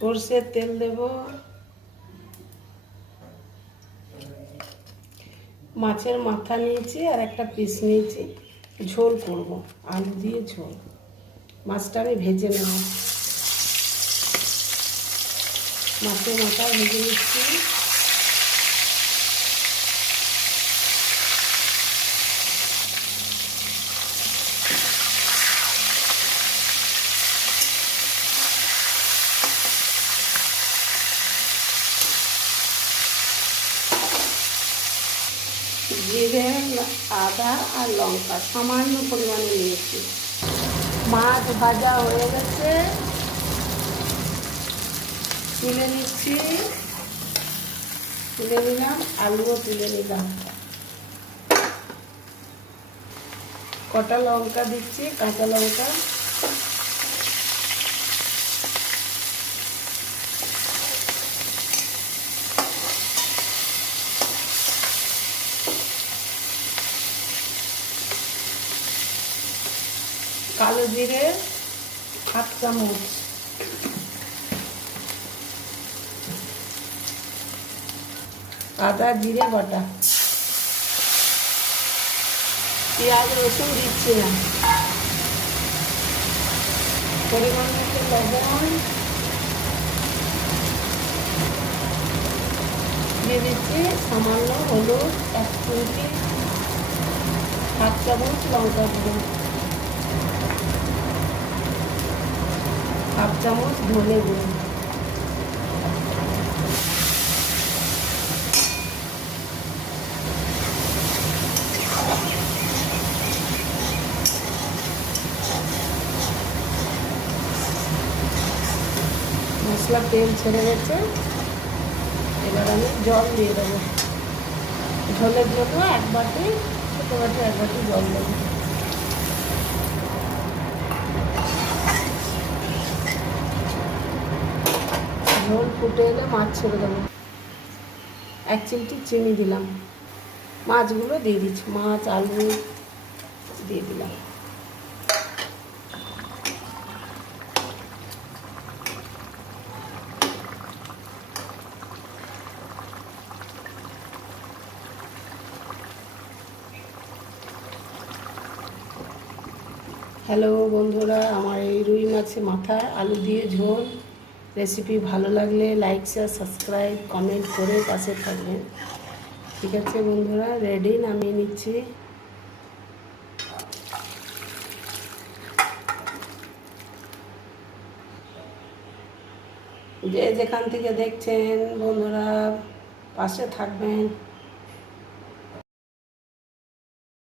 সর্ষের তেল দেব, মাছের মাথা নিয়েছি আর একটা পিস নিয়েছি, ঝোল করব, আলু দিয়ে ঝোল। মাছটা আমি ভেজে নেব, মাছের মাথা ভেজে নিচ্ছি। জিরে, আদা আর লঙ্কা সামান্য পরিমাণে নিয়েছি। মাছ ভাজা হয়ে গেছে, তুলে নিচ্ছি, তুলে নিলাম, আলুও তুলে নিলাম। কটা লঙ্কা দিচ্ছি, কাঁচা লঙ্কা। কালো জিরে হাফ চামচ, আদা জিরে বাটা, পেঁয়াজ রসুন দিচ্ছি না। পরিমাণ মতো লবণ দিয়ে দিচ্ছি, সামান্য হলুদ, 1 চিমটি, হাফ চামচ লঙ্কা গুঁড়ো, হাফ চামচ ধনে গুঁড়ো। মশলা তেল ছেড়ে গেছে, এবার আমি জল দিয়ে দেবো। ঝোলের জন্য 1 বাটি, ছোটো বাটি 1 বাটি জল দেবো। ঝোল ফুটে এলে মাছ ছেড়ে দেবো। 1 চিমটি চিনি দিলাম, মাছগুলো দিয়ে দিচ্ছি, মাছ আলু দিয়ে দিলাম। হ্যালো বন্ধুরা, আমার এই রুই মাছের মাথা আলু দিয়ে ঝোল রেসিপি ভালো লাগলে লাইক শেয়ার সাবস্ক্রাইব কমেন্ট করে পাশে থাকবেন। ঠিক আছে বন্ধুরা, রেডি, নামিয়ে নিচ্ছি। যে যেখান থেকে দেখছেন বন্ধুরা পাশে থাকবেন।